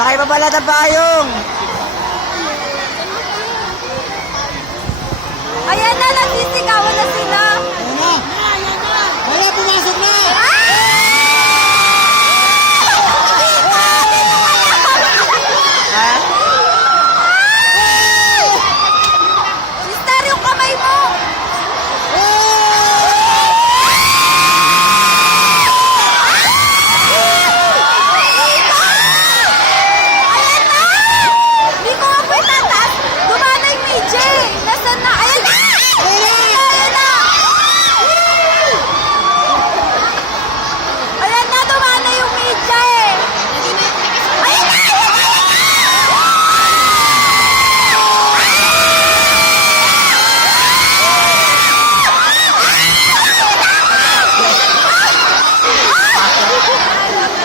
Pakipapalat ang payong. Ayan na, nagsisigawan na sila. Ayan na. Wala, pumasok na. Sister, yung kamay mo. Ayan na. Hindi ko nga po itataas. Dumana yung AJ. Nasaan na? Ayan na. Ayan na. Ayan na, dumana yung AJ. Ayan na.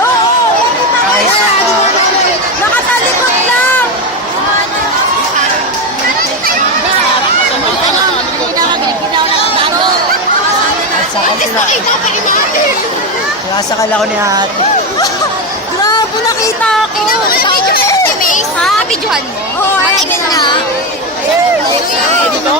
Oo, nakatalikod lang. Sakal sila. Sinasakal ako ni ate. Grabe, nakita ako. Ha? Videohan mo? Oo, Patingin ayan na. na. Ay, dito?